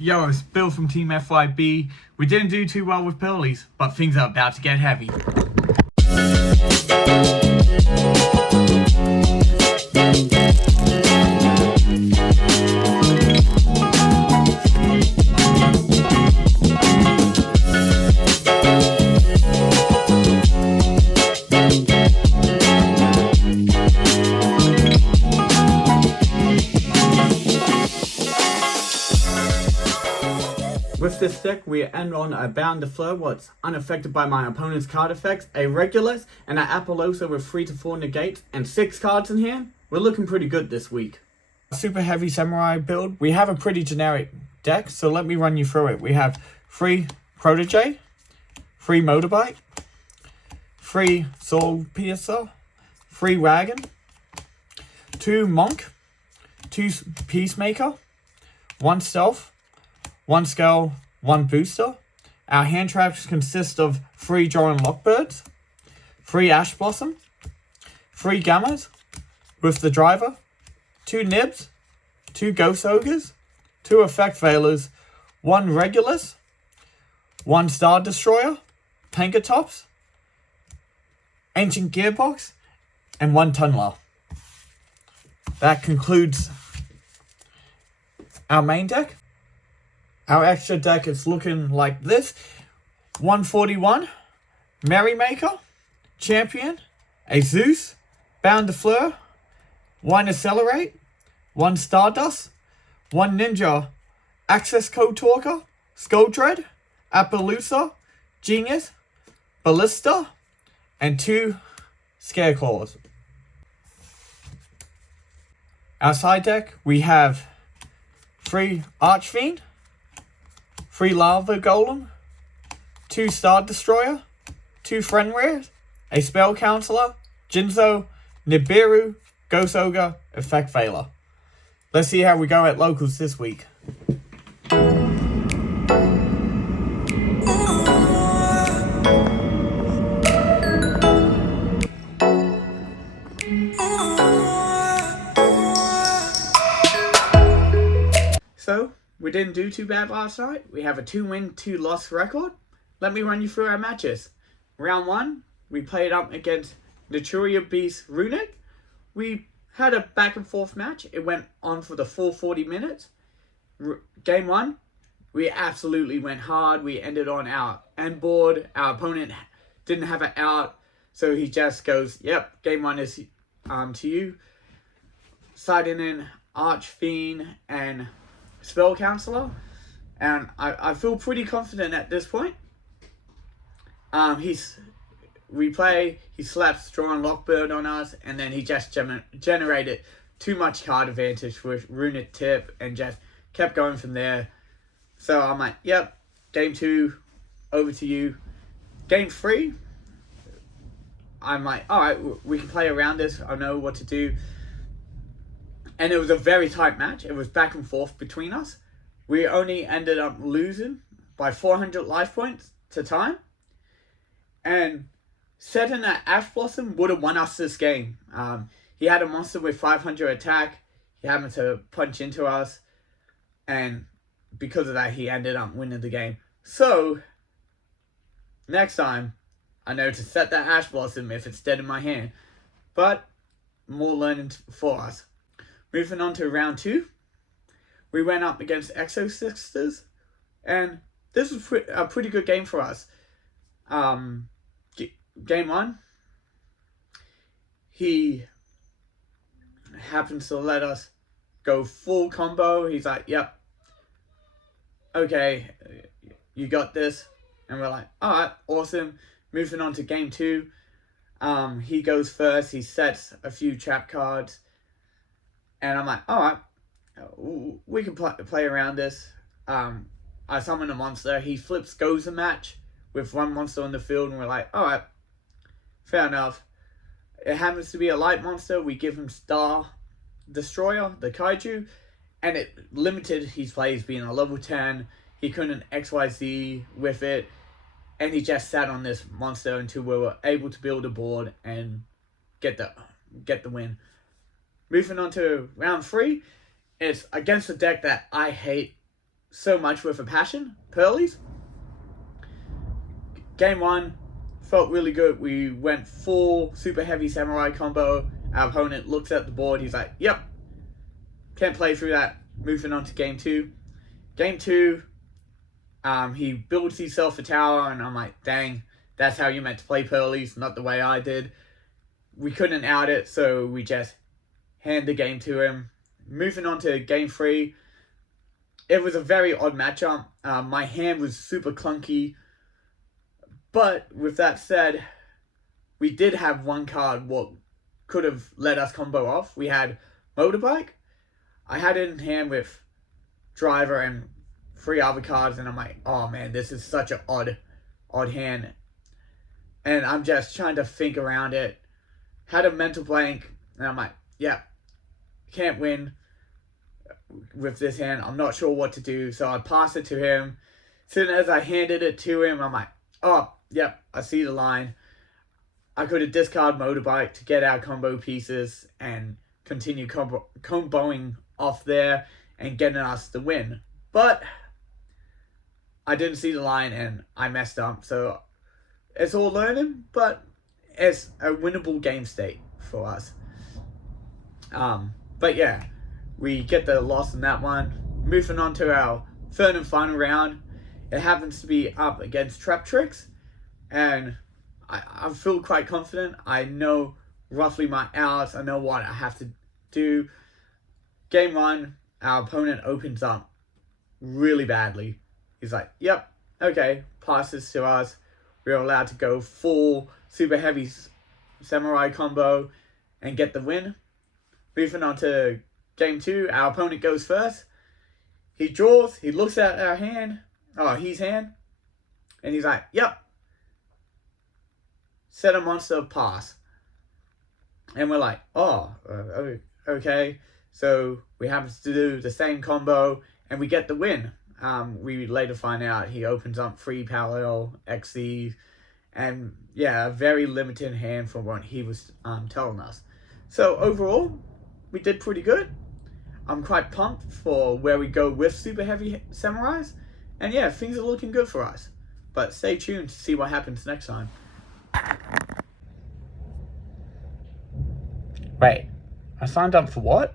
Yo, it's Bill from Team FYB. We didn't do too well with Purrely's, but things are about to get heavy. With this deck, we end on a Bound to Fleur, what's unaffected by my opponent's card effects, a Regulus, and an Appaloosa with 3 to 4 negates, and 6 cards in hand. We're looking pretty good this week. Superheavy Samurai build, we have a pretty generic deck, so let me run you through it. We have 3 Protege, 3 Motorbike, 3 Soul Piercer, 3 Wagon, 2 Monk, 2 Peacemaker, 1 Stealth, 1 Scale, 1 Booster. Our hand traps consist of 3 Drawing Lockbirds, 3 Ash Blossom, 3 Gammas with the Driver, 2 Nibs, 2 Ghost Ogres, 2 Effect Veilers, 1 Regulus, 1 Star Destroyer, Pankatops, Ancient Gearbox, and 1 Tunneler. That concludes our main deck. Our extra deck is looking like this. 141, Merrymaker, Champion, a Zeus, Bound to Fleur, 1 Accelerate, 1 Stardust, 1 Ninja, Access Code Talker, Skull Dread, Appaloosa, Genius, Ballista, and 2 Scareclaws. Our side deck, we have 3 Archfiend, 3 Lava Golem, 2 Star Destroyer, 2 Friend Rares, a Spell Counselor, Jinzo, Nibiru, Ghost Ogre, Effect Veiler. Let's see how we go at locals this week. So, we didn't do too bad last night. We have a 2-win, 2-loss record. Let me run you through our matches. Round 1, we played up against Naturia Beast Runic. We had a back and forth match. It went on for the full 40 minutes. Game 1, we absolutely went hard. We ended on our end board. Our opponent didn't have it out, so he just goes, yep, game 1 is to you. Siding in Archfiend and Spell Counselor, and I feel pretty confident at this point. He slaps Drawing Lockbird on us, and then he just generated too much card advantage with Runic Tip and just kept going from there. So I'm like, yep, game 2, over to you. Game 3, I'm like, alright, we can play around this. I know what to do. And it was a very tight match. It was back and forth between us. We only ended up losing by 400 life points to time. And setting that Ash Blossom would have won us this game. He had a monster with 500 attack. He happened to punch into us. And because of that, he ended up winning the game. So, next time, I know to set that Ash Blossom if it's dead in my hand. But, more learning for us. Moving on to round 2, we went up against Exo Sisters, and this was a pretty good game for us. Game 1, he happens to let us go full combo. He's like, yep, okay, you got this. And we're like, alright, awesome. Moving on to game 2, he goes first. He sets a few trap cards. And I'm like, alright, we can play around this. I summon a monster. He flips goes a match with 1 monster on the field. And we're like, alright, fair enough. It happens to be a light monster. We give him Star Destroyer, the Kaiju. And it limited his plays being a level 10. He couldn't XYZ with it. And he just sat on this monster until we were able to build a board and get the win. Moving on to round 3, it's against a deck that I hate so much with a passion, Purrely's. Game 1 felt really good. We went full Superheavy Samurai combo. Our opponent looks at the board. He's like, yep, can't play through that. Moving on to Game 2. Game 2, he builds himself a tower, and I'm like, dang, that's how you meant to play Purrely's, not the way I did. We couldn't out it, so we just hand the game to him. Moving on to Game 3, it was a very odd matchup. My hand was super clunky, but with that said, we did have one card what could have let us combo off. We had Motorbike. I had it in hand with Driver and 3 other cards, and I'm like, oh man, this is such an odd hand. And I'm just trying to think around it. Had a mental blank, and I'm like, yeah, can't win with this hand. I'm not sure what to do, so I passed it to him. As soon as I handed it to him, I'm like, oh, yep, I see the line. I could have discarded Motorbike to get our combo pieces and continue comboing off there and getting us the win. But I didn't see the line and I messed up. So it's all learning, but it's a winnable game state for us. But yeah, we get the loss in that one. Moving on to our third and final round. It happens to be up against Trap Tricks, and I feel quite confident. I know roughly my outs. I know what I have to do. Game 1, our opponent opens up really badly. He's like, yep, okay, passes to us. We're allowed to go full Superheavy Samurai combo and get the win. Moving on to Game 2, our opponent goes first. He draws, he looks at our hand, his hand, and he's like, yep, set a monster, pass. And we're like, okay. So we happen to do the same combo, and we get the win. We later find out he opens up 3 parallel XCs, and yeah, a very limited hand from what he was telling us. So overall, we did pretty good. I'm quite pumped for where we go with Superheavy Samurais, and yeah, things are looking good for us. But stay tuned to see what happens next time. Wait, I signed up for what?